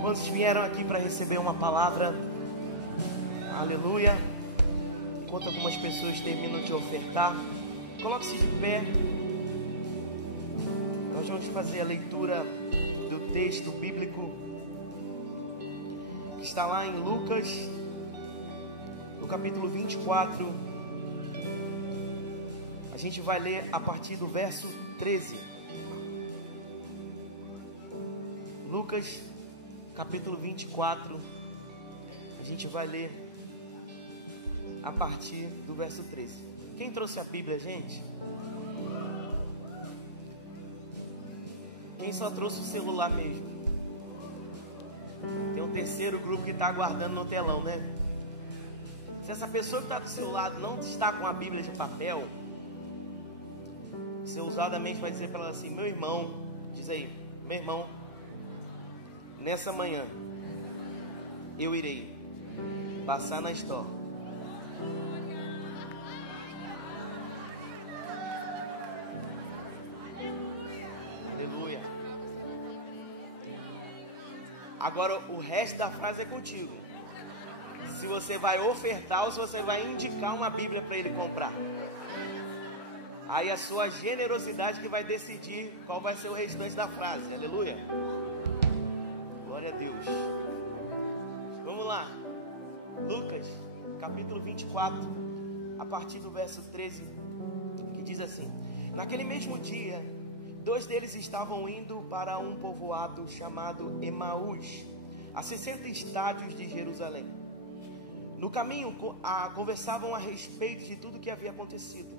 Quantos vieram aqui para receber uma palavra? Aleluia. Enquanto algumas pessoas terminam de ofertar, coloque-se de pé. Nós vamos fazer a leitura do texto bíblico que está lá em Lucas, no capítulo 24. A gente vai ler a partir do verso 13. Lucas, capítulo 24. A gente vai ler a partir do verso 13. Quem trouxe a Bíblia, gente? Quem só trouxe o celular mesmo? Tem um terceiro grupo que está aguardando no telão, né? Se essa pessoa que está do seu lado não está com a Bíblia de papel, você ousadamente vai dizer para ela assim: meu irmão, diz aí, meu irmão, nessa manhã eu irei passar na store. Aleluia. Agora o resto da frase é contigo. Se você vai ofertar ou se você vai indicar uma Bíblia para ele comprar. Aí a sua generosidade que vai decidir qual vai ser o restante da frase. Aleluia. Glória a Deus. Vamos lá. Lucas, capítulo 24, a partir do verso 13, que diz assim: naquele mesmo dia, dois deles estavam indo para um povoado chamado Emaús, a 60 estádios de Jerusalém. No caminho, conversavam a respeito de tudo que havia acontecido.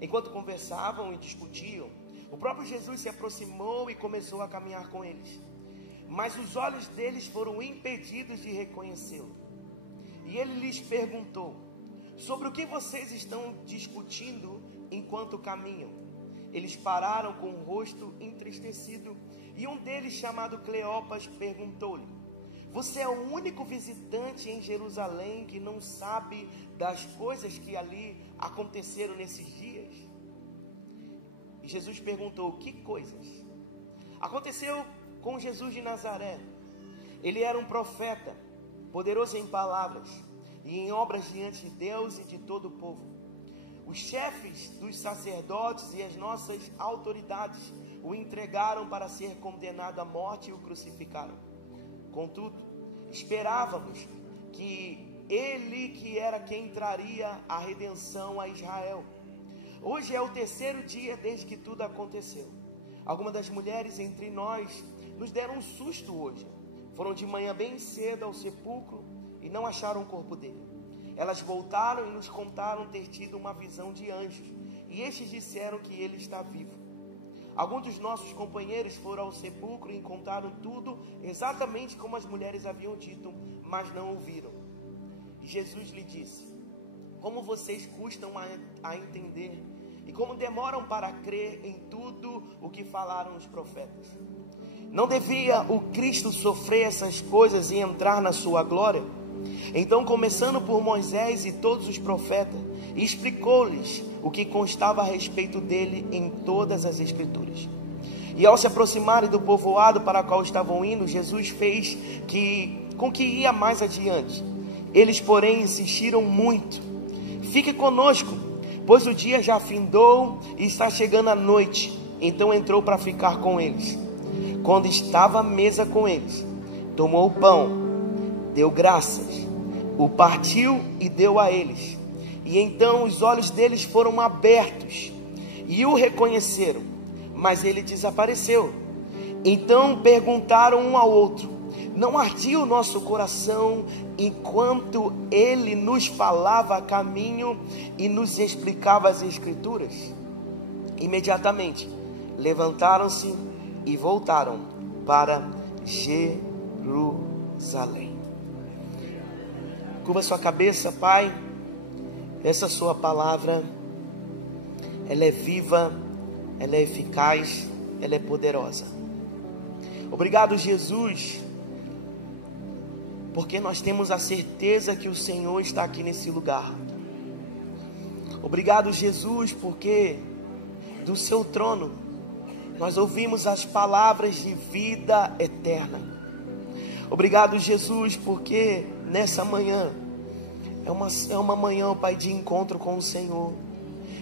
Enquanto conversavam e discutiam, o próprio Jesus se aproximou e começou a caminhar com eles. Mas os olhos deles foram impedidos de reconhecê-lo. E ele lhes perguntou: sobre o que vocês estão discutindo enquanto caminham? Eles pararam com o rosto entristecido, e um deles, chamado Cleopas, perguntou-lhe: você é o único visitante em Jerusalém que não sabe das coisas que ali aconteceram nesses dias? E Jesus perguntou: que coisas? Aconteceu com Jesus de Nazaré. Ele era um profeta, poderoso em palavras e em obras diante de Deus e de todo o povo. Os chefes dos sacerdotes e as nossas autoridades o entregaram para ser condenado à morte e o crucificaram. Contudo, esperávamos que ele, que era quem traria a redenção a Israel. Hoje é o terceiro dia desde que tudo aconteceu. Algumas das mulheres entre nós nos deram um susto hoje. Foram de manhã bem cedo ao sepulcro e não acharam o corpo dele. Elas voltaram e nos contaram ter tido uma visão de anjos, e estes disseram que ele está vivo. Alguns dos nossos companheiros foram ao sepulcro e contaram tudo exatamente como as mulheres haviam dito, mas não ouviram. E Jesus lhe disse: como vocês custam a entender e como demoram para crer em tudo o que falaram os profetas. Não devia o Cristo sofrer essas coisas e entrar na sua glória? Então, começando por Moisés e todos os profetas, explicou-lhes o que constava a respeito dele em todas as escrituras. E ao se aproximarem do povoado para o qual estavam indo, Jesus fez com que ia mais adiante. Eles, porém, insistiram muito: fique conosco, pois o dia já findou e está chegando a noite. Então entrou para ficar com eles. Quando estava à mesa com eles, tomou o pão, deu graças, o partiu e deu a eles. E então os olhos deles foram abertos e o reconheceram, mas ele desapareceu. Então perguntaram um ao outro: não ardia o nosso coração enquanto ele nos falava a caminho e nos explicava as escrituras? Imediatamente levantaram-se e voltaram para Jerusalém. Curva sua cabeça, Pai. Essa sua palavra, ela é viva, ela é eficaz, ela é poderosa. Obrigado, Jesus, porque nós temos a certeza que o Senhor está aqui nesse lugar. Obrigado, Jesus, porque do seu trono nós ouvimos as palavras de vida eterna. Obrigado, Jesus, porque nessa manhã é uma manhã, Pai, de encontro com o Senhor,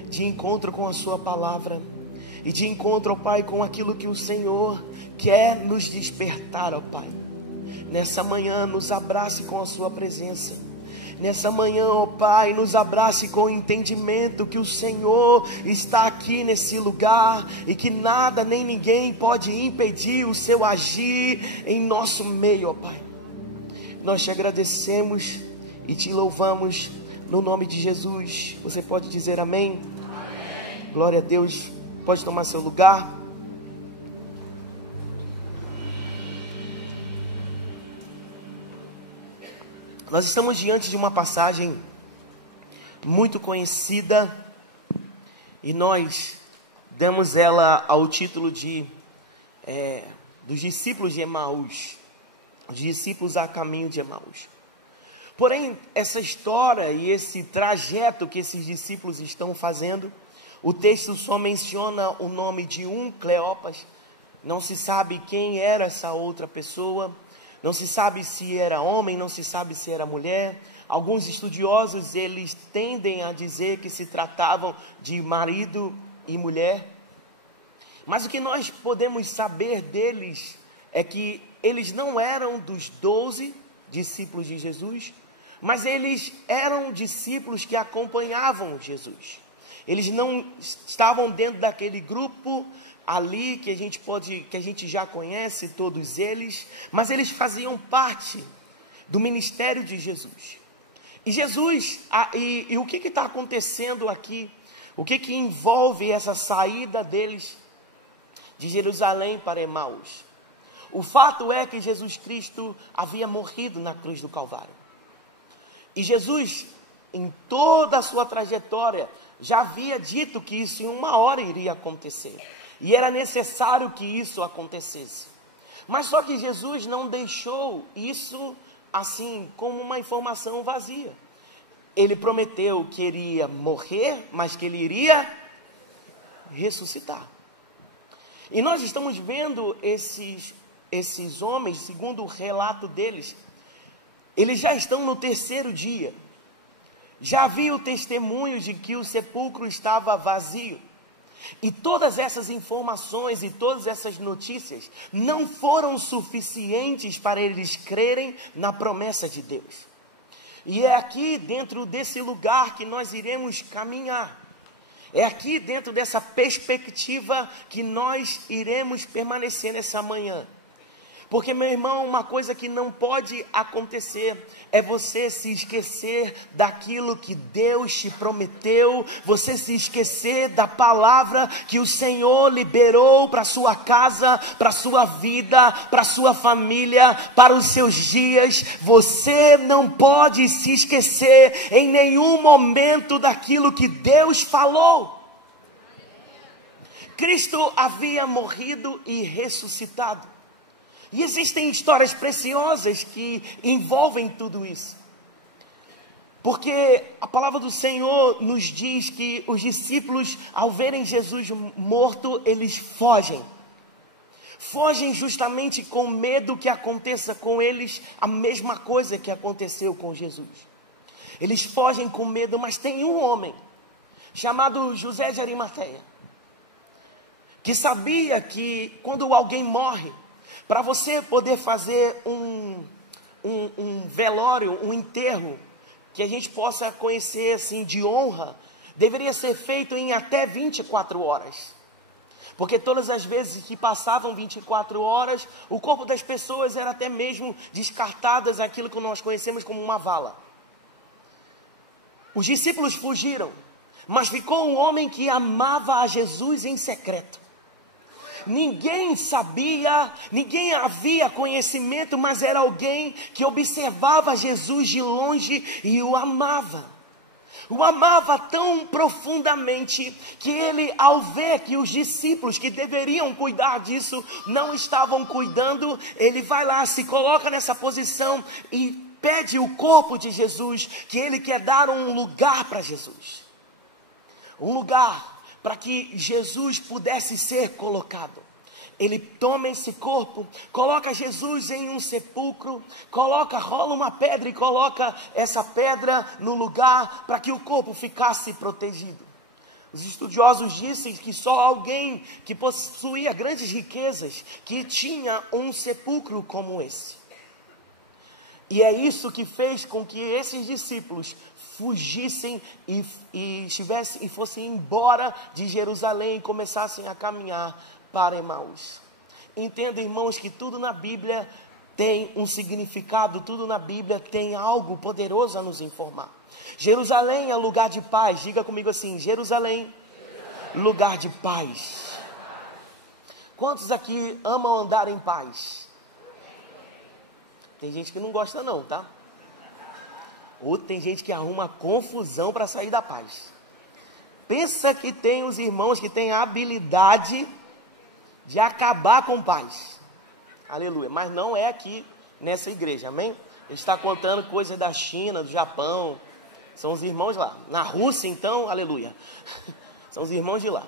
de encontro com a sua palavra e de encontro, ó Pai, com aquilo que o Senhor quer nos despertar, ó Pai. Nessa manhã nos abrace com a sua presença. Nessa manhã, ó Pai, nos abrace com o entendimento que o Senhor está aqui nesse lugar e que nada nem ninguém pode impedir o seu agir em nosso meio, ó Pai. Nós te agradecemos e te louvamos no nome de Jesus. Você pode dizer amém? Amém. Glória a Deus. Pode tomar seu lugar. Nós estamos diante de uma passagem muito conhecida e nós damos ela ao título de dos discípulos de Emaús, os discípulos a caminho de Emaús. Porém, essa história e esse trajeto que esses discípulos estão fazendo, o texto só menciona o nome de um, Cleopas. Não se sabe quem era essa outra pessoa. Não se sabe se era homem, não se sabe se era mulher. Alguns estudiosos, eles tendem a dizer que se tratavam de marido e mulher. Mas o que nós podemos saber deles é que eles não eram dos 12 discípulos de Jesus, mas eles eram discípulos que acompanhavam Jesus. Eles não estavam dentro daquele grupo ali que a gente já conhece todos eles, mas eles faziam parte do ministério de Jesus. E Jesus, e o que está acontecendo aqui? O que envolve essa saída deles de Jerusalém para Emaús? O fato é que Jesus Cristo havia morrido na cruz do Calvário. E Jesus, em toda a sua trajetória, já havia dito que isso em uma hora iria acontecer. E era necessário que isso acontecesse. Mas só que Jesus não deixou isso assim como uma informação vazia. Ele prometeu que iria morrer, mas que ele iria ressuscitar. E nós estamos vendo esses homens, segundo o relato deles, eles já estão no 3º dia. Já havia testemunhos de que o sepulcro estava vazio. E todas essas informações e todas essas notícias não foram suficientes para eles crerem na promessa de Deus. E é aqui dentro desse lugar que nós iremos caminhar. É aqui dentro dessa perspectiva que nós iremos permanecer nessa manhã. Porque, meu irmão, uma coisa que não pode acontecer é você se esquecer daquilo que Deus te prometeu, você se esquecer da palavra que o Senhor liberou para a sua casa, para a sua vida, para a sua família, para os seus dias. Você não pode se esquecer em nenhum momento daquilo que Deus falou. Cristo havia morrido e ressuscitado. E existem histórias preciosas que envolvem tudo isso. Porque a palavra do Senhor nos diz que os discípulos, ao verem Jesus morto, eles fogem. Fogem justamente com medo que aconteça com eles a mesma coisa que aconteceu com Jesus. Eles fogem com medo, mas tem um homem chamado José de Arimateia, que sabia que quando alguém morre, para você poder fazer um velório, um enterro, que a gente possa conhecer assim de honra, deveria ser feito em até 24 horas. Porque todas as vezes que passavam 24 horas, o corpo das pessoas era até mesmo descartadas, aquilo que nós conhecemos como uma vala. Os discípulos fugiram, mas ficou um homem que amava a Jesus em secreto. Ninguém sabia, ninguém havia conhecimento, mas era alguém que observava Jesus de longe e o amava. O amava tão profundamente que ele, ao ver que os discípulos que deveriam cuidar disso não estavam cuidando, ele vai lá, se coloca nessa posição e pede o corpo de Jesus, que ele quer dar um lugar para Jesus. Um lugar para que Jesus pudesse ser colocado. ele toma esse corpo, coloca Jesus em um sepulcro, rola uma pedra e coloca essa pedra no lugar para que o corpo ficasse protegido. Os estudiosos dizem que só alguém que possuía grandes riquezas, que tinha um sepulcro como esse. E é isso que fez com que esses discípulos fugissem e fossem embora de Jerusalém e começassem a caminhar para Emaús. Entenda, irmãos, que tudo na Bíblia tem um significado, tudo na Bíblia tem algo poderoso a nos informar. Jerusalém é lugar de paz. Diga comigo assim: Jerusalém, lugar de paz. Quantos aqui amam andar em paz? Tem gente que não gosta não, tá? Ou tem gente que arruma confusão para sair da paz. Pensa que tem os irmãos que têm a habilidade de acabar com paz. Aleluia. Mas não é aqui nessa igreja, amém? Ele está contando coisas da China, do Japão. São os irmãos lá. Na Rússia, então, aleluia. São os irmãos de lá.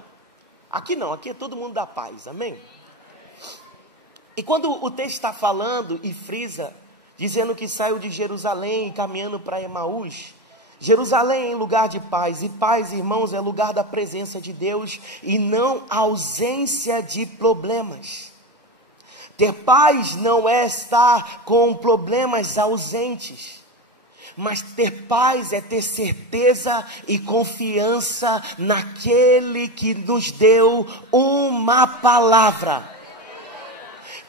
Aqui não, aqui é todo mundo da paz, amém? E quando o texto está falando e frisa, dizendo que saiu de Jerusalém, caminhando para Emaús, Jerusalém é lugar de paz, e paz, irmãos, é lugar da presença de Deus, e não ausência de problemas. Ter paz não é estar com problemas ausentes, mas ter paz é ter certeza e confiança naquele que nos deu uma palavra.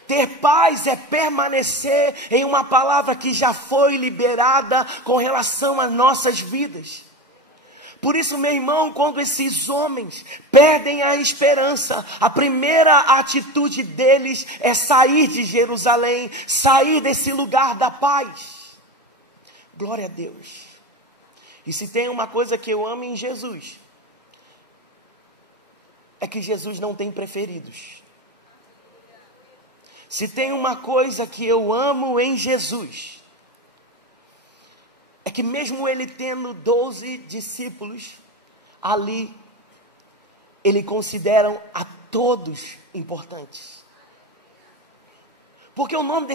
Ter paz é permanecer em uma palavra que já foi liberada com relação às nossas vidas. Por isso, meu irmão, quando esses homens perdem a esperança, a primeira atitude deles é sair de Jerusalém, sair desse lugar da paz. Glória a Deus. E se tem uma coisa que eu amo em Jesus, é que Jesus não tem preferidos. Se tem uma coisa que eu amo em Jesus, é que mesmo ele tendo 12 discípulos, ali, ele considera a todos importantes. Porque o nome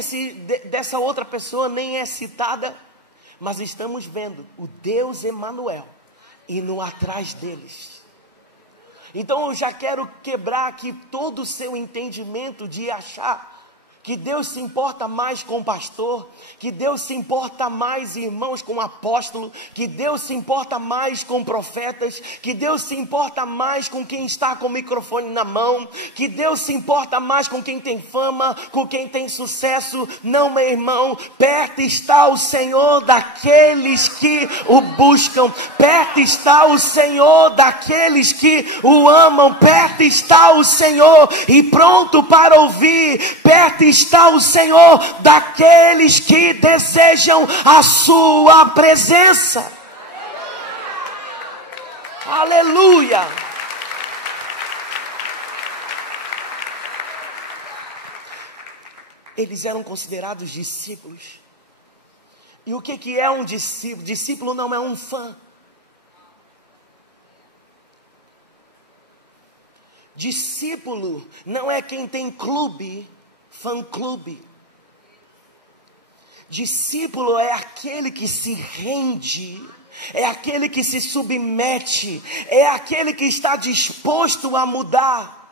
dessa outra pessoa nem é citada, mas estamos vendo o Deus Emanuel indo atrás deles. Então eu já quero quebrar aqui todo o seu entendimento de achar que Deus se importa mais com o pastor, que Deus se importa mais, irmãos, com o apóstolo, que Deus se importa mais com profetas, que Deus se importa mais com quem está com o microfone na mão, que Deus se importa mais com quem tem fama, com quem tem sucesso. Não, meu irmão, perto está o Senhor daqueles que o buscam, perto está o Senhor daqueles que o amam, perto está o Senhor e pronto para ouvir, perto está o Senhor daqueles que desejam a sua presença. Aleluia. Eles eram considerados discípulos. E o que é um discípulo? Discípulo não é um fã. Discípulo não é quem tem clube, fã-clube. Discípulo é aquele que se rende, é aquele que se submete, é aquele que está disposto a mudar.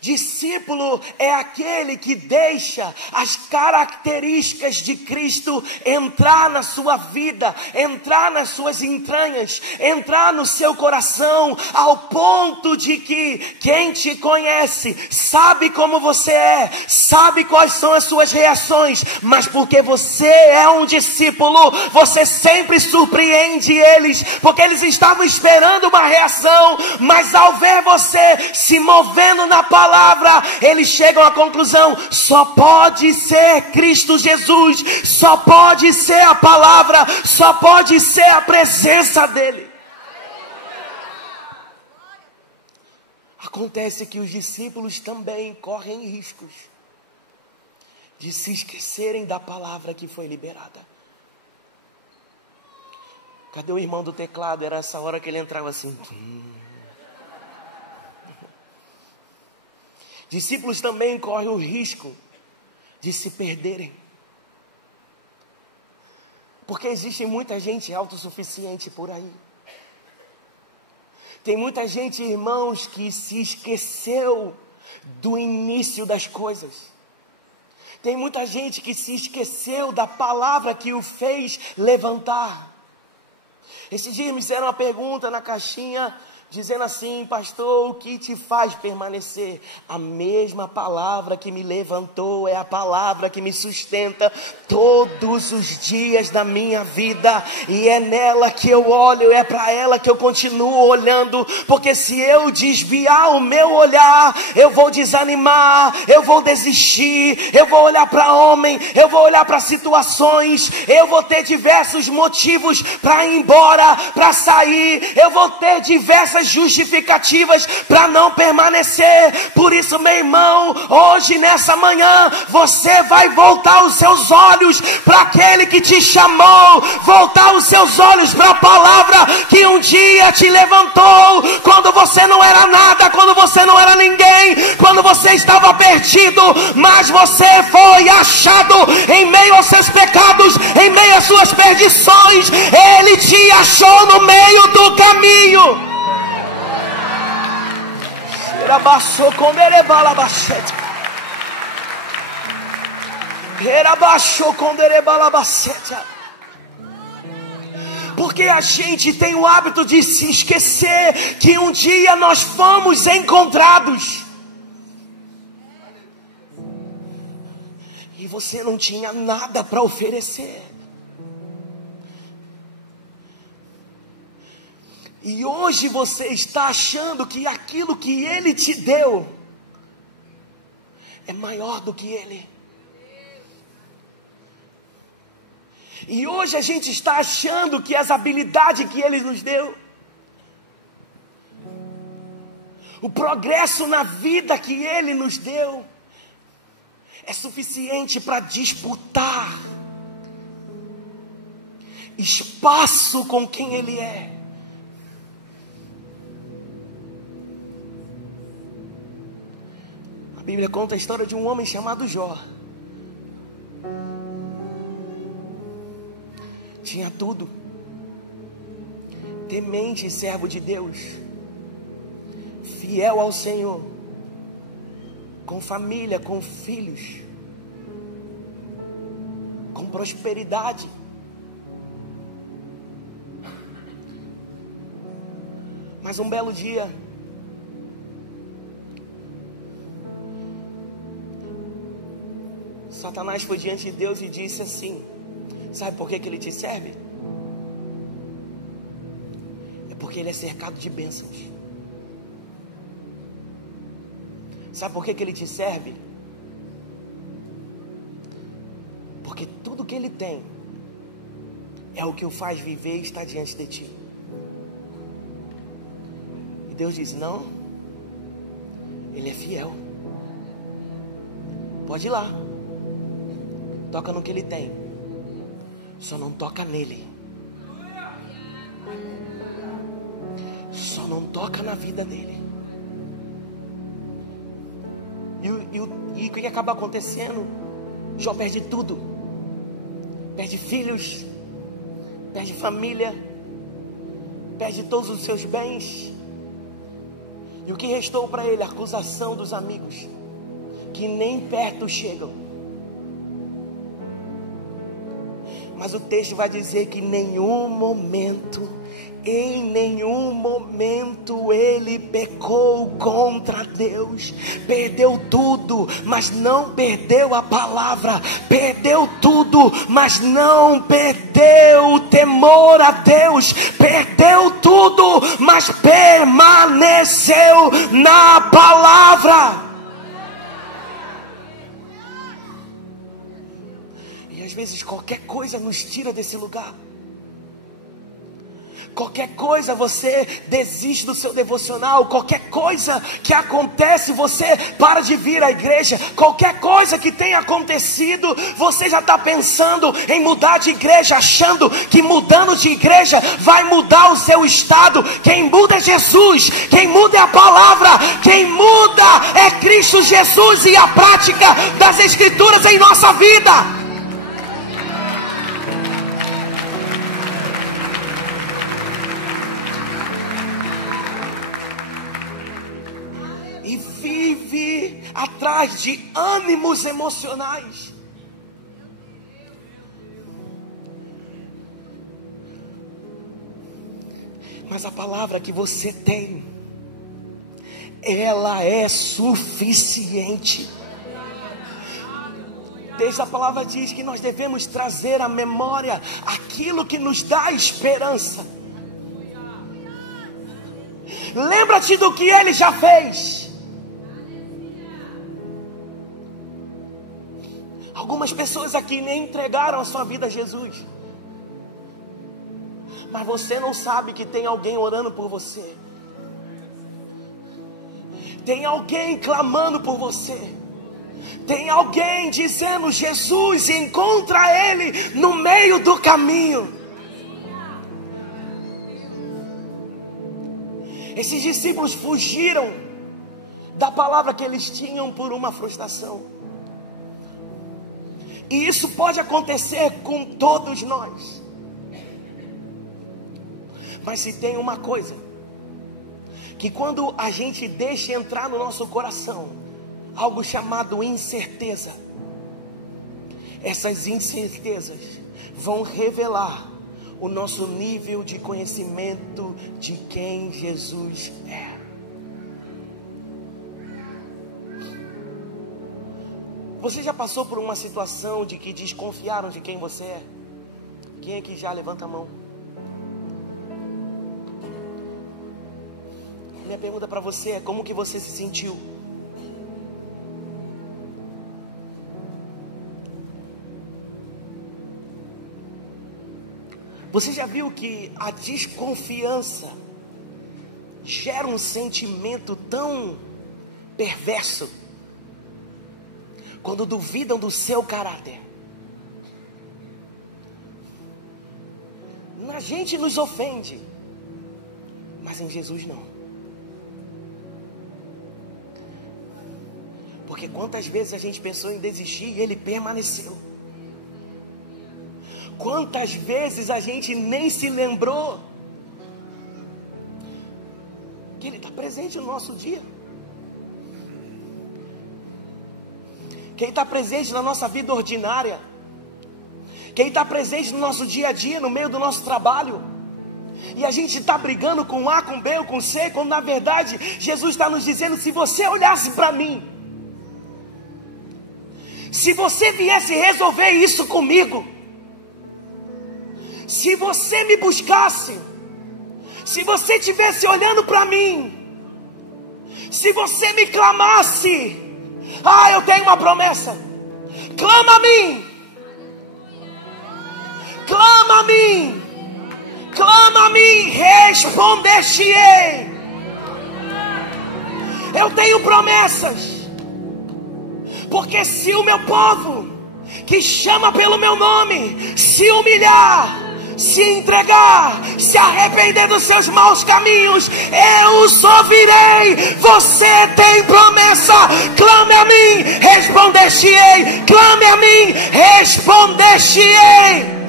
Discípulo é aquele que deixa as características de Cristo entrar na sua vida, entrar nas suas entranhas, entrar no seu coração, ao ponto de que quem te conhece sabe como você é, sabe quais são as suas reações, mas porque você é um discípulo, você sempre surpreende eles, porque eles estavam esperando uma reação, mas ao ver você se movendo na palavra, eles chegam à conclusão: só pode ser Cristo Jesus, só pode ser a palavra, só pode ser a presença dele. Acontece que os discípulos também correm riscos de se esquecerem da palavra que foi liberada. Cadê o irmão do teclado? Era essa hora que ele entrava assim. discípulos também correm o risco de se perderem. Porque existe muita gente autossuficiente por aí. Tem muita gente, irmãos, que se esqueceu do início das coisas. Tem muita gente que se esqueceu da palavra que o fez levantar. Esse dia me fizeram uma pergunta na caixinha, dizendo assim: pastor, o que te faz permanecer? A mesma palavra que me levantou é a palavra que me sustenta todos os dias da minha vida, e é nela que eu olho, é para ela que eu continuo olhando, porque se eu desviar o meu olhar, eu vou desanimar, eu vou desistir, eu vou olhar para homem, eu vou olhar para situações, eu vou ter diversos motivos para ir embora, para sair, eu vou ter diversas justificativas para não permanecer. Por isso, meu irmão, hoje nessa manhã você vai voltar os seus olhos para aquele que te chamou, voltar os seus olhos para a palavra que um dia te levantou, quando você não era nada, quando você não era ninguém, quando você estava perdido, mas você foi achado em meio aos seus pecados, em meio às suas perdições. Ele te achou no meio do caminho. Porque a gente tem o hábito de se esquecer que um dia nós fomos encontrados e você não tinha nada para oferecer. E hoje você está achando que aquilo que Ele te deu é maior do que Ele. E hoje a gente está achando que as habilidades que Ele nos deu, o progresso na vida que Ele nos deu, é suficiente para disputar espaço com quem Ele é. A Bíblia conta a história de um homem chamado Jó. Tinha tudo, temente e servo de Deus, fiel ao Senhor, com família, com filhos, com prosperidade. Mas um belo dia, Satanás foi diante de Deus e disse assim: sabe por que ele te serve? É porque ele é cercado de bênçãos. Sabe por que ele te serve? Porque tudo que ele tem é o que o faz viver e estar diante de ti. E Deus diz: não, ele é fiel. Pode ir lá, toca no que ele tem, só não toca nele. Só não toca na vida dele. E o que acaba acontecendo? Jó perde tudo. Perde filhos, perde família, perde todos os seus bens. E o que restou para ele? A acusação dos amigos, que nem perto chegam. Mas o texto vai dizer que em nenhum momento ele pecou contra Deus. Perdeu tudo, mas não perdeu a palavra. Perdeu tudo, mas não perdeu o temor a Deus. Perdeu tudo, mas permaneceu na palavra. Às vezes qualquer coisa nos tira desse lugar. Qualquer coisa você desiste do seu devocional. Qualquer coisa que acontece, você para de vir à igreja. Qualquer coisa que tenha acontecido, você já está pensando em mudar de igreja, achando que mudando de igreja vai mudar o seu estado. Quem muda é Jesus, quem muda é a palavra, quem muda é Cristo Jesus e a prática das Escrituras em nossa vida. Vive atrás de ânimos emocionais. Mas a palavra que você tem, ela é suficiente. Desde a palavra diz que nós devemos trazer à memória aquilo que nos dá esperança. Lembra-te do que Ele já fez. Algumas pessoas aqui nem entregaram a sua vida a Jesus, mas você não sabe que tem alguém orando por você. Tem alguém clamando por você. Tem alguém dizendo: Jesus, encontra Ele no meio do caminho. Esses discípulos fugiram da palavra que eles tinham por uma frustração. E isso pode acontecer com todos nós. Mas se tem uma coisa, que quando a gente deixa entrar no nosso coração algo chamado incerteza, essas incertezas vão revelar o nosso nível de conhecimento de quem Jesus é. Você já passou por uma situação de que desconfiaram de quem você é? Quem é que já levanta a mão? Minha pergunta para você é: como que você se sentiu? Você já viu que a desconfiança gera um sentimento tão perverso? Quando duvidam do seu caráter. Na gente nos ofende, mas em Jesus não. Porque quantas vezes a gente pensou em desistir e Ele permaneceu. Quantas vezes a gente nem se lembrou que Ele está presente no nosso dia. Que Ele está presente na nossa vida ordinária. Que Ele está presente no nosso dia a dia, no meio do nosso trabalho. E a gente está brigando com A, com B ou com C, quando na verdade Jesus está nos dizendo: se você olhasse para mim, se você viesse resolver isso comigo, se você me buscasse, se você estivesse olhando para mim, se você me clamasse, eu tenho uma promessa. Clama a mim. Clama a mim. Clama a mim. Responder-te-ei. Eu tenho promessas. Porque se o meu povo, que chama pelo meu nome, se humilhar, se entregar, se arrepender dos seus maus caminhos, eu os ouvirei. Você tem promessa. Clame a mim, responder-te-ei. Clame a mim, responder-te-ei.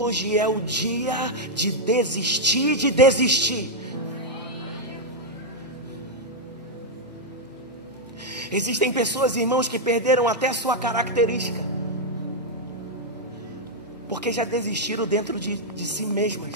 Hoje é o dia de desistir. Existem pessoas, irmãos, que perderam até a sua característica, porque já desistiram dentro de si mesmas.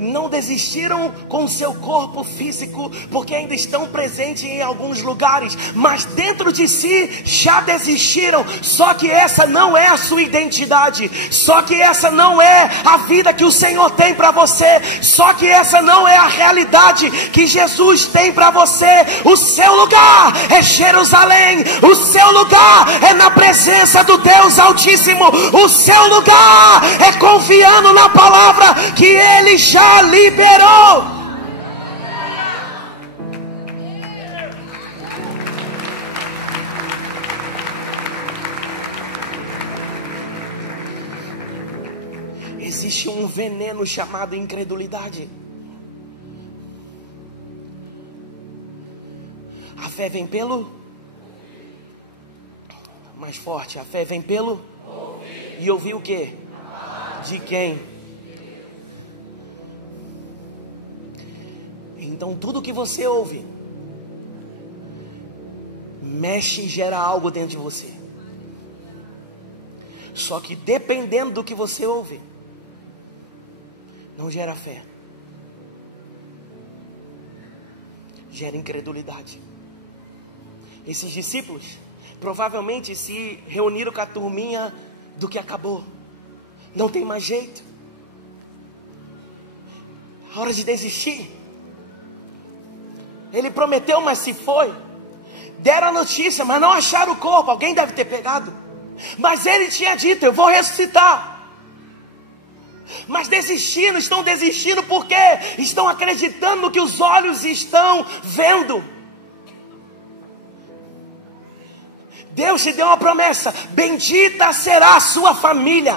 não desistiram com o seu corpo físico, porque ainda estão presentes em alguns lugares, mas dentro de si já desistiram. Só que essa não é a sua identidade, só que essa não é a vida que o Senhor tem para você, só que essa não é a realidade que Jesus tem para você. O seu lugar é Jerusalém, o seu lugar é na presença do Deus Altíssimo, o seu lugar é confiando na palavra que Ele já liberou. Existe um veneno chamado incredulidade. A fé vem pelo... Mais forte, a fé vem pelo... E ouvir o quê? De quem? Então tudo que você ouve mexe e gera algo dentro de você. Só que dependendo do que você ouve, não gera fé, gera incredulidade. Esses discípulos provavelmente se reuniram com a turminha do que acabou, não tem mais jeito, a hora de desistir. Ele prometeu, mas se foi. Deram a notícia, mas não acharam o corpo. Alguém deve ter pegado. Mas ele tinha dito, eu vou ressuscitar. Mas desistindo, estão desistindo porque estão acreditando no que os olhos estão vendo. Deus te deu uma promessa: bendita será a sua família,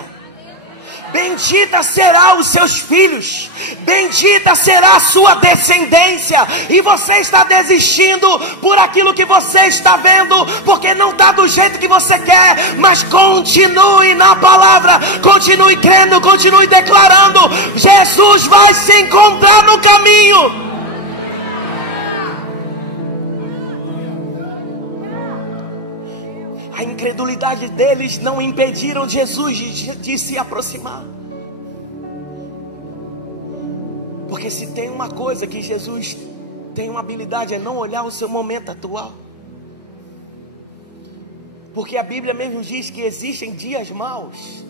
bendita será os seus filhos, bendita será a sua descendência. E você está desistindo por aquilo que você está vendo, porque não está do jeito que você quer. Mas continue na palavra, continue crendo, continue declarando. Jesus vai se encontrar no caminho. A incredulidade deles não impediram Jesus de se aproximar. Porque se tem uma coisa que Jesus tem uma habilidade, é não olhar o seu momento atual. Porque a Bíblia mesmo diz que existem dias maus.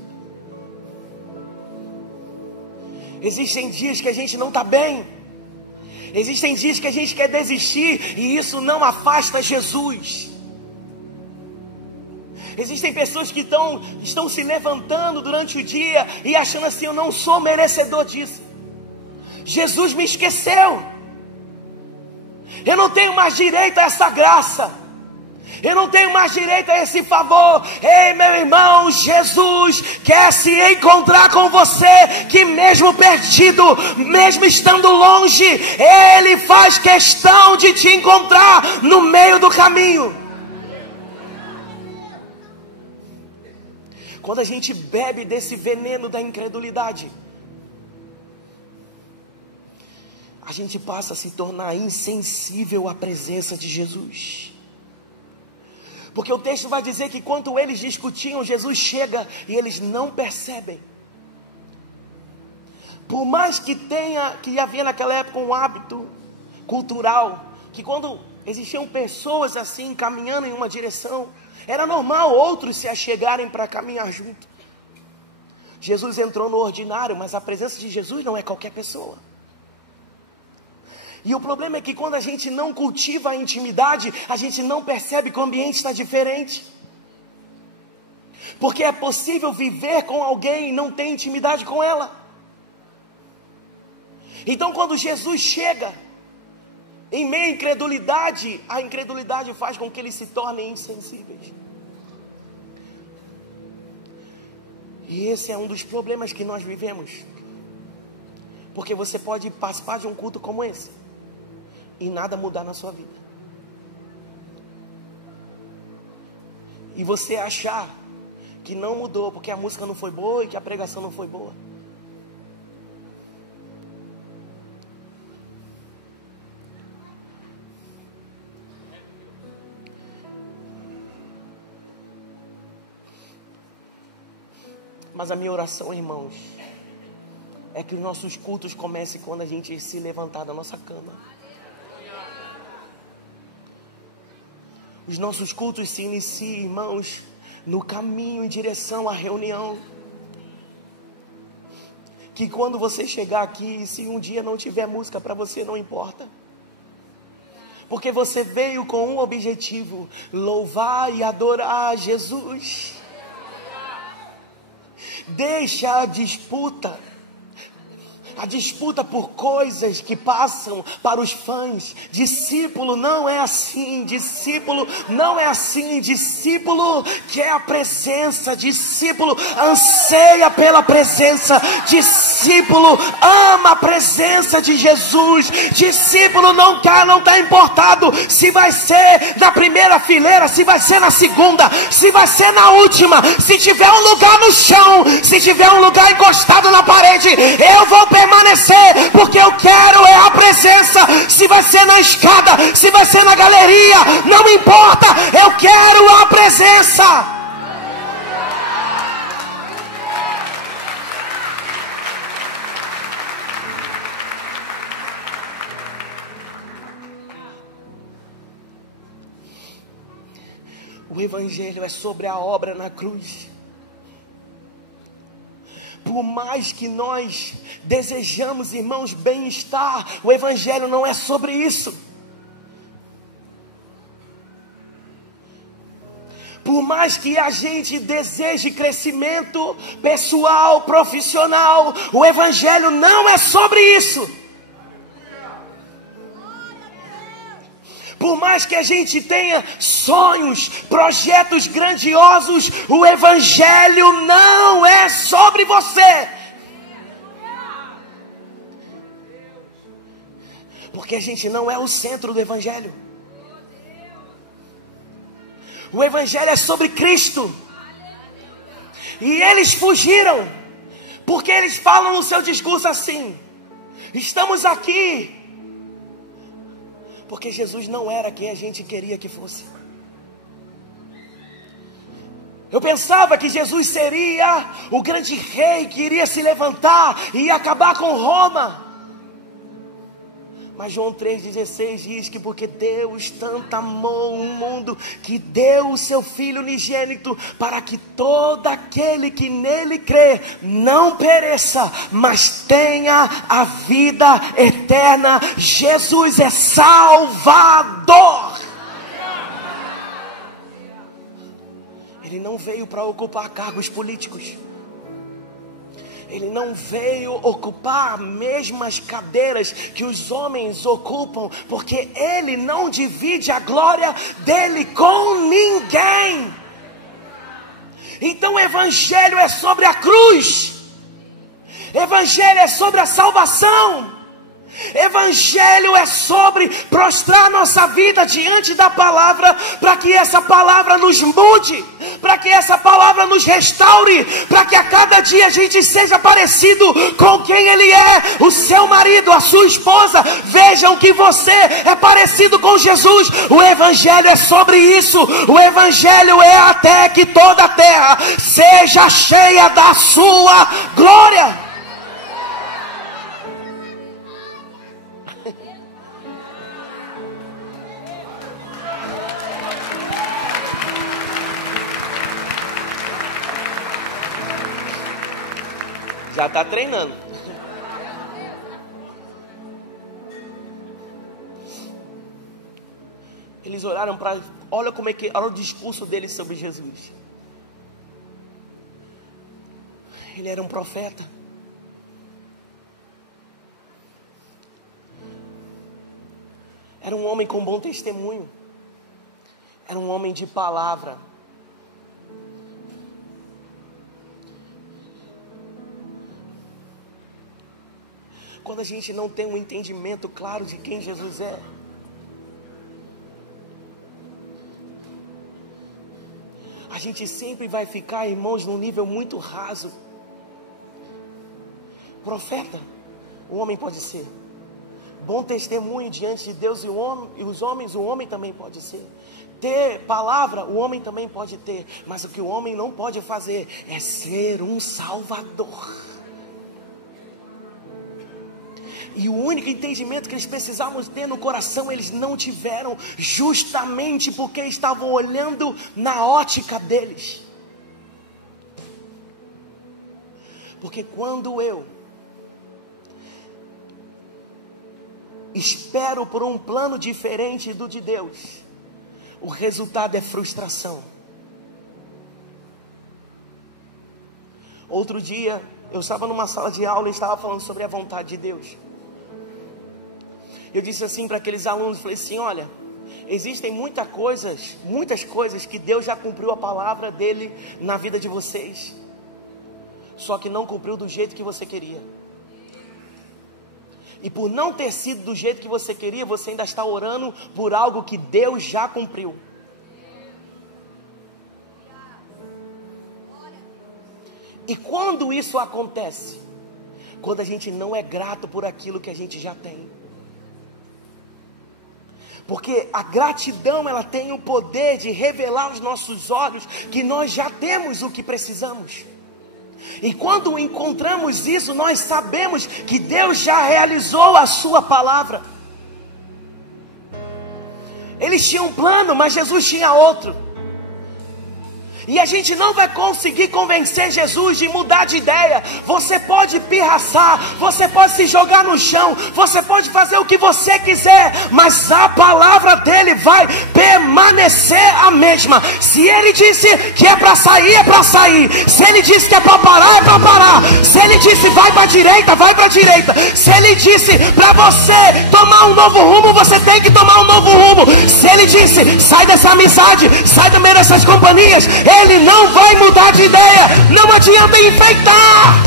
Existem dias que a gente não está bem. Existem dias que a gente quer desistir, e isso não afasta Jesus. Existem pessoas que estão se levantando durante o dia e achando assim: eu não sou merecedor disso. Jesus me esqueceu. Eu não tenho mais direito a essa graça. Eu não tenho mais direito a esse favor. Ei, meu irmão, Jesus quer se encontrar com você, que mesmo perdido, mesmo estando longe, Ele faz questão de te encontrar no meio do caminho. Quando a gente bebe desse veneno da incredulidade, a gente passa a se tornar insensível à presença de Jesus. Porque o texto vai dizer que quando eles discutiam, Jesus chega e eles não percebem. Por mais que havia naquela época um hábito cultural, que quando existiam pessoas assim caminhando em uma direção, era normal outros se achegarem para caminhar junto. Jesus entrou no ordinário, mas a presença de Jesus não é qualquer pessoa. E o problema é que quando a gente não cultiva a intimidade, a gente não percebe que o ambiente está diferente. Porque é possível viver com alguém e não ter intimidade com ela. Então quando Jesus chega, em meio à incredulidade, a incredulidade faz com que eles se tornem insensíveis. E esse é um dos problemas que nós vivemos. Porque você pode participar de um culto como esse e nada mudar na sua vida. E você achar que não mudou porque a música não foi boa e que a pregação não foi boa. Mas a minha oração, irmãos, é que os nossos cultos comecem quando a gente se levantar da nossa cama. Os nossos cultos se iniciam, irmãos, no caminho em direção à reunião. Que quando você chegar aqui, se um dia não tiver música para você, não importa. Porque você veio com um objetivo: louvar e adorar Jesus. Deixa a disputa por coisas que passam para os fãs. Discípulo não é assim. Discípulo não é assim. Discípulo quer a presença. Discípulo anseia pela presença. Discípulo ama a presença de Jesus. Discípulo não está importado se vai ser na primeira fileira, se vai ser na segunda, se vai ser na última. Se tiver um lugar no chão, se tiver um lugar encostado na parede, eu vou permanecer, porque eu quero é a presença. Se vai ser na escada, se vai ser na galeria, não me importa, eu quero a presença. O evangelho é sobre a obra na cruz. Por mais que nós desejamos, irmãos, bem-estar, o evangelho não é sobre isso. Por mais que a gente deseje crescimento pessoal, profissional, o evangelho não é sobre isso. Por mais que a gente tenha sonhos, projetos grandiosos, o evangelho não é sobre você. Porque a gente não é o centro do evangelho. O evangelho é sobre Cristo. E eles fugiram, porque eles falam no seu discurso assim: estamos aqui porque Jesus não era quem a gente queria que fosse. Eu pensava que Jesus seria o grande rei que iria se levantar e ia acabar com Roma. Mas João 3,16 diz que porque Deus tanto amou o mundo, que deu o seu Filho unigênito, para que todo aquele que nele crê não pereça, mas tenha a vida eterna. Jesus é Salvador. Ele não veio para ocupar cargos políticos. Ele não veio ocupar as mesmas cadeiras que os homens ocupam, porque Ele não divide a glória dele com ninguém. Então o evangelho é sobre a cruz. Evangelho é sobre a salvação. Evangelho é sobre prostrar nossa vida diante da palavra, para que essa palavra nos mude, para que essa palavra nos restaure, para que a cada dia a gente seja parecido com quem Ele é. O seu marido, a sua esposa, vejam que você é parecido com Jesus. O evangelho é sobre isso. O evangelho é até que toda a terra seja cheia da sua glória. Já está treinando. Eles olharam para... Olha como é que... Olha o discurso deles sobre Jesus. Ele era um profeta. Era um homem com bom testemunho. Era um homem de palavra. Quando a gente não tem um entendimento claro de quem Jesus é, a gente sempre vai ficar, irmãos, num nível muito raso. Profeta, o homem pode ser. Bom testemunho diante de Deus e os homens, o homem também pode ser. Ter palavra, o homem também pode ter. Mas o que o homem não pode fazer é ser um salvador. E o único entendimento que eles precisavam ter no coração, eles não tiveram, justamente porque estavam olhando na ótica deles. Porque quando eu espero por um plano diferente do de Deus, o resultado é frustração. Outro dia, eu estava numa sala de aula e estava falando sobre a vontade de Deus. Eu disse assim para aqueles alunos, falei assim, olha, existem muitas coisas que Deus já cumpriu a palavra dele na vida de vocês, só que não cumpriu do jeito que você queria. E por não ter sido do jeito que você queria, você ainda está orando por algo que Deus já cumpriu. E quando isso acontece? Quando a gente não é grato por aquilo que a gente já tem. Porque a gratidão, ela tem o poder de revelar aos nossos olhos que nós já temos o que precisamos. E quando encontramos isso, nós sabemos que Deus já realizou a sua palavra. Eles tinham um plano, mas Jesus tinha outro. E a gente não vai conseguir convencer Jesus de mudar de ideia. Você pode pirraçar, você pode se jogar no chão, você pode fazer o que você quiser, mas a palavra dele vai permanecer a mesma. Se ele disse que é para sair, é para sair. Se ele disse que é para parar, é para parar. Se ele disse vai para a direita, vai para a direita. Se ele disse para você tomar um novo rumo, você tem que tomar um novo rumo. Se ele disse sai dessa amizade, sai também dessas companhias, ele não vai mudar de ideia. Não adianta enfeitar.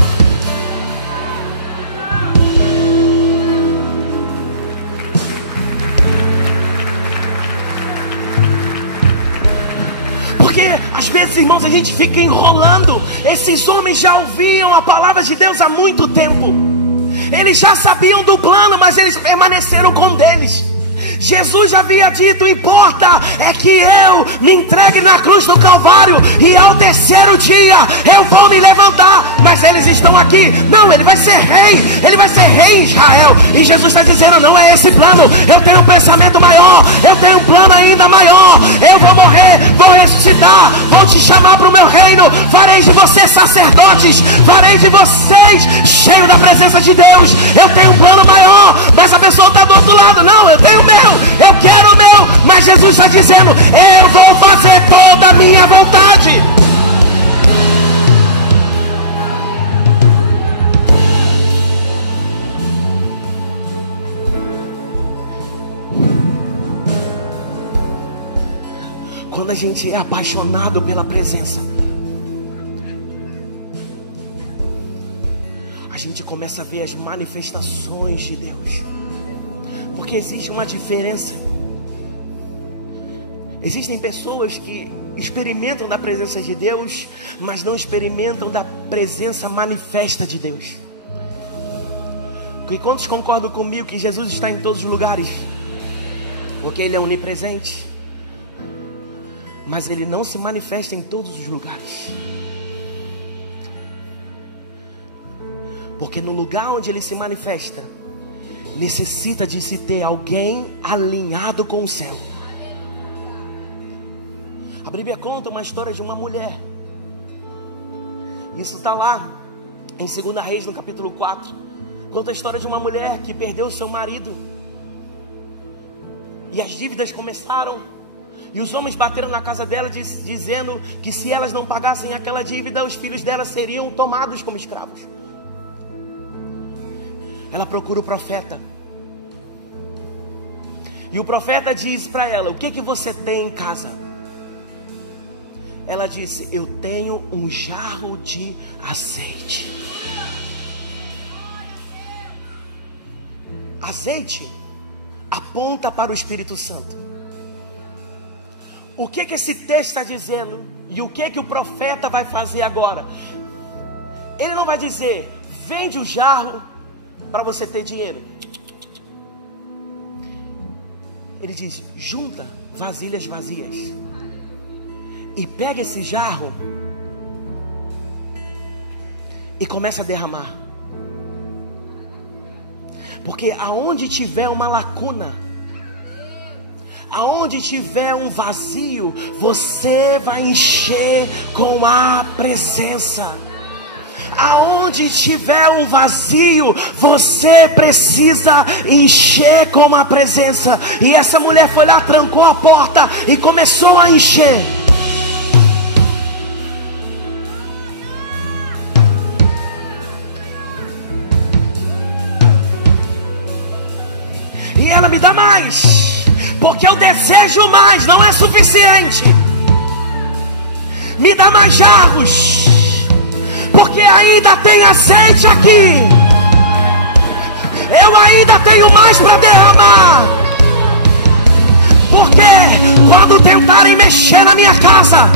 Porque às vezes, irmãos, a gente fica enrolando. Esses homens já ouviam a palavra de Deus há muito tempo. Eles já sabiam do plano, mas eles permaneceram com o deles. Jesus já havia dito, importa é que eu me entregue na cruz do Calvário e ao terceiro dia eu vou me levantar. Mas eles estão aqui, não, ele vai ser rei, ele vai ser rei em Israel. E Jesus está dizendo, não é esse plano, eu tenho um pensamento maior, eu tenho um plano ainda maior. Eu vou morrer, vou ressuscitar, vou te chamar para o meu reino, farei de vocês sacerdotes, farei de vocês cheio da presença de Deus. Eu tenho um plano maior, mas a pessoa está do outro lado, não, eu tenho o meu. Eu quero o meu, mas Jesus está dizendo, eu vou fazer toda a minha vontade. Quando a gente é apaixonado pela presença, a gente começa a ver as manifestações de Deus. Porque existe uma diferença. Existem pessoas que experimentam da presença de Deus, mas não experimentam da presença manifesta de Deus. E quantos concordam comigo que Jesus está em todos os lugares? Porque Ele é onipresente, mas Ele não se manifesta em todos os lugares. Porque no lugar onde Ele se manifesta, necessita de se ter alguém alinhado com o céu. A Bíblia conta uma história de uma mulher. Isso está lá em 2 Reis, no capítulo 4. Conta a história de uma mulher que perdeu seu marido. E as dívidas começaram. E os homens bateram na casa dela dizendo que se elas não pagassem aquela dívida, os filhos dela seriam tomados como escravos. Ela procura o profeta. E o profeta diz para ela, o que você tem em casa? Ela disse, eu tenho um jarro de azeite. Azeite aponta para o Espírito Santo. O que esse texto está dizendo? E o que o profeta vai fazer agora? Ele não vai dizer, vende o jarro para você ter dinheiro. Ele diz, junta vasilhas vazias e pega esse jarro e começa a derramar. Porque aonde tiver uma lacuna, aonde tiver um vazio, você vai encher com a presença. Aonde tiver um vazio, você precisa encher com a presença. E essa mulher foi lá, trancou a porta e começou a encher. E ela me dá mais, porque eu desejo mais, não é suficiente. Me dá mais jarros, porque ainda tem azeite aqui. Eu ainda tenho mais para derramar. Porque quando tentarem mexer na minha casa,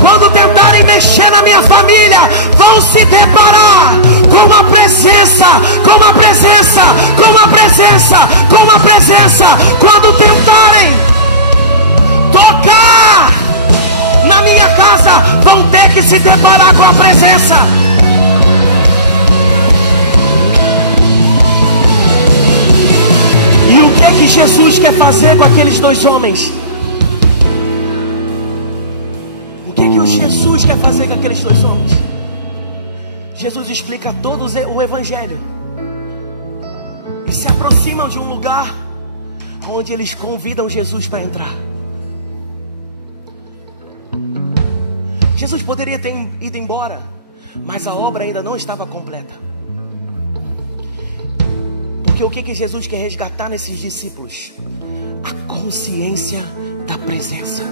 quando tentarem mexer na minha família, vão se deparar com a presença, com a presença, com a presença, com a presença. Quando tentarem tocar na minha casa, vão ter que se deparar com a presença. E o que Jesus quer fazer com aqueles dois homens? O que Jesus quer fazer com aqueles dois homens? Jesus explica todo o Evangelho. E se aproximam de um lugar onde eles convidam Jesus para entrar. Jesus poderia ter ido embora, mas a obra ainda não estava completa. Porque o que Jesus quer resgatar nesses discípulos? A consciência da presença.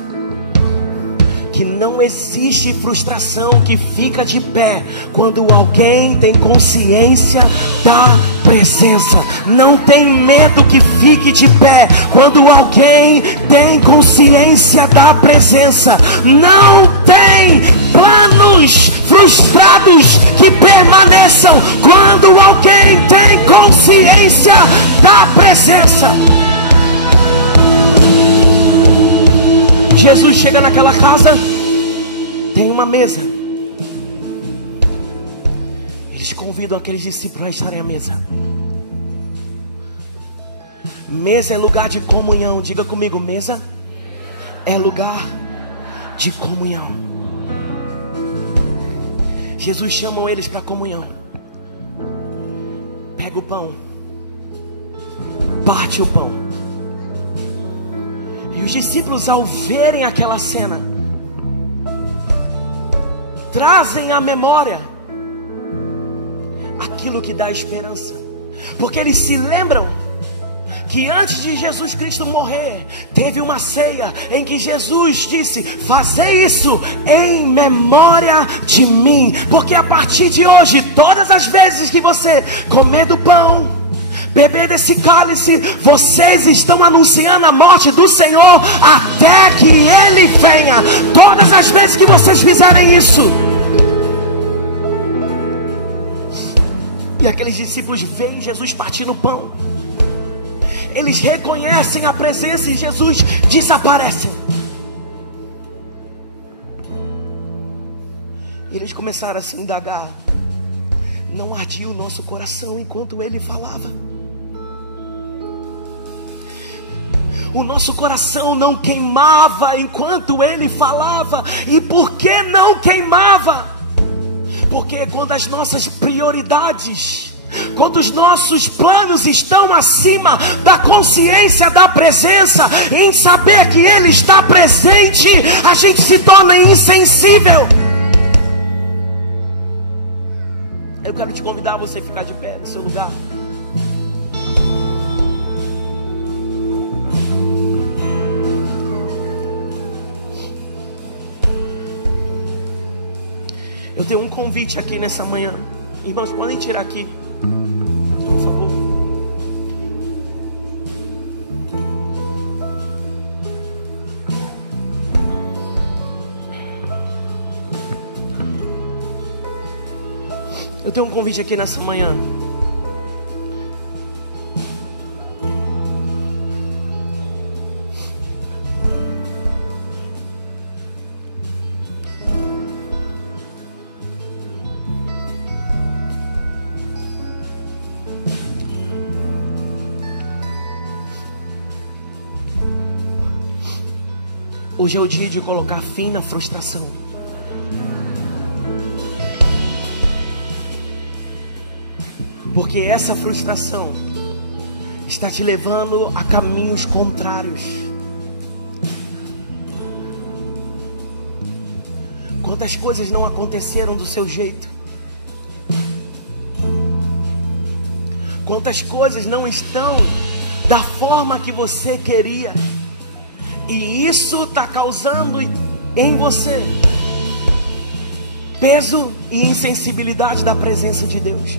Que não existe frustração que fica de pé quando alguém tem consciência da presença. Não tem medo que fique de pé quando alguém tem consciência da presença. Não tem planos frustrados que permaneçam quando alguém tem consciência da presença. Jesus chega naquela casa, tem uma mesa. Eles convidam aqueles discípulos a estarem à mesa. Mesa é lugar de comunhão. Diga comigo, mesa é lugar de comunhão. Jesus chama eles para comunhão. Pega o pão, parte o pão. E os discípulos, ao verem aquela cena, trazem à memória aquilo que dá esperança. Porque eles se lembram que antes de Jesus Cristo morrer, teve uma ceia em que Jesus disse: fazei isso em memória de mim. Porque a partir de hoje, todas as vezes que você comer do pão, beber desse cálice, vocês estão anunciando a morte do Senhor até que Ele venha. Todas as vezes que vocês fizerem isso. E aqueles discípulos veem Jesus partindo o pão. Eles reconhecem a presença e Jesus desaparece. E eles começaram a se indagar. Não ardia o nosso coração enquanto Ele falava? O nosso coração não queimava enquanto Ele falava. E por que não queimava? Porque quando as nossas prioridades, quando os nossos planos estão acima da consciência da presença, em saber que Ele está presente, a gente se torna insensível. Eu quero te convidar a você ficar de pé no seu lugar. Eu tenho um convite aqui nessa manhã. Irmãos, podem tirar aqui, por favor. Eu tenho um convite aqui nessa manhã. Hoje é o dia de colocar fim na frustração. Porque essa frustração está te levando a caminhos contrários. Quantas coisas não aconteceram do seu jeito? Quantas coisas não estão da forma que você queria? E isso está causando em você peso e insensibilidade da presença de Deus.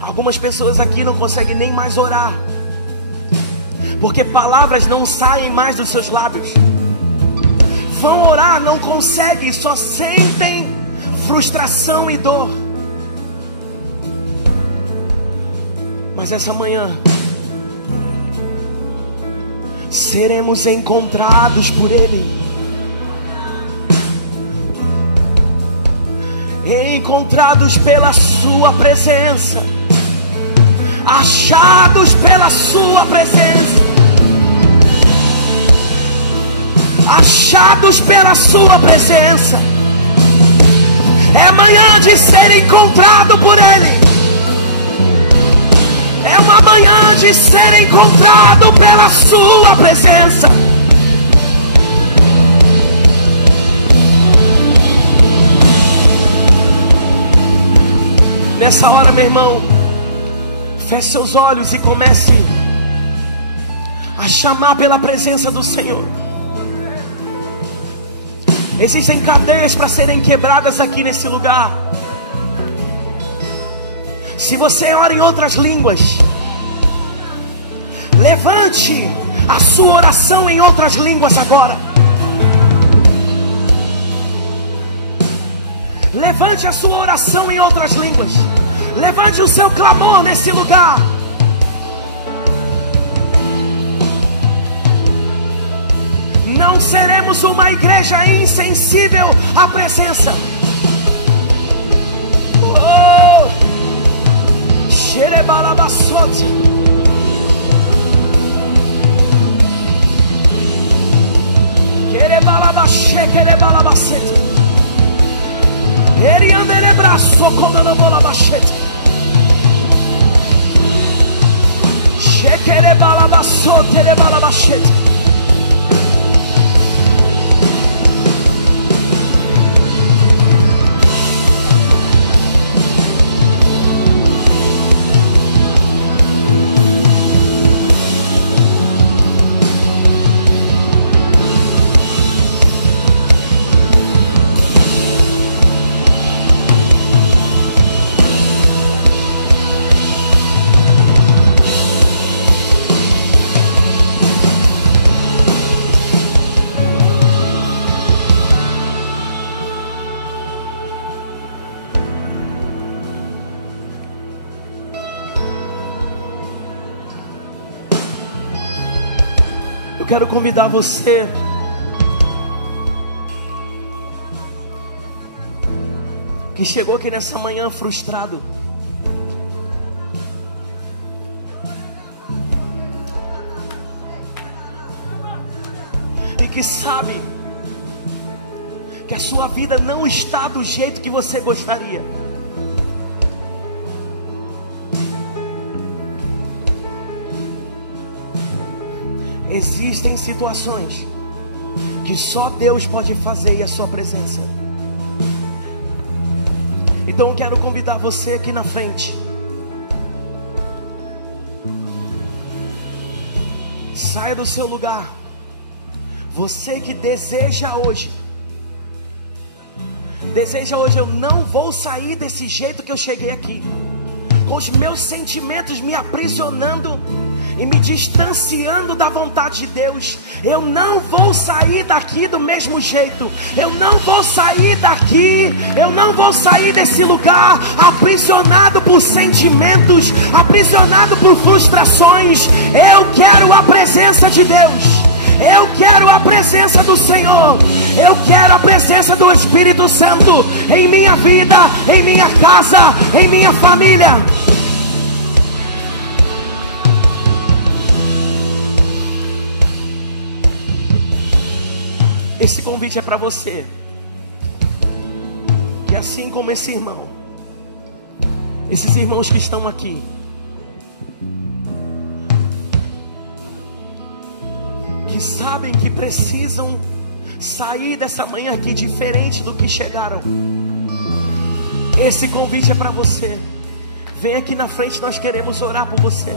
Algumas pessoas aqui não conseguem nem mais orar, porque palavras não saem mais dos seus lábios. Vão orar, não conseguem, só sentem frustração e dor. Mas essa manhã seremos encontrados por Ele, encontrados pela Sua presença, achados pela Sua presença, achados pela Sua presença. É manhã de ser encontrado por Ele. É uma manhã de ser encontrado pela Sua presença. Nessa hora, meu irmão, feche seus olhos e comece a chamar pela presença do Senhor. Existem cadeias para serem quebradas aqui nesse lugar. Se você ora em outras línguas, levante a sua oração em outras línguas agora. Levante a sua oração em outras línguas. Levante o seu clamor nesse lugar. Não seremos uma igreja insensível à presença. Oh! Xerebalabassote. Querebalabaxê, querebalabacete. Eriandelebraço, condanobolabachete. Xequerebalabassote, erebalabachete. Quero convidar você que chegou aqui nessa manhã frustrado, e que sabe que a sua vida não está do jeito que você gostaria. Existem situações que só Deus pode fazer e a sua presença. Então eu quero convidar você aqui na frente. Saia do seu lugar. Você que deseja hoje, eu não vou sair desse jeito que eu cheguei aqui, com os meus sentimentos me aprisionando e me distanciando da vontade de Deus. Eu não vou sair daqui do mesmo jeito. Eu não vou sair daqui. Eu não vou sair desse lugar aprisionado por sentimentos, aprisionado por frustrações. Eu quero a presença de Deus. Eu quero a presença do Senhor. Eu quero a presença do Espírito Santo em minha vida, em minha casa, em minha família. Esse convite é para você. E assim como esse irmão, esses irmãos que estão aqui, que sabem que precisam sair dessa manhã aqui diferente do que chegaram, esse convite é para você. Vem aqui na frente, nós queremos orar por você.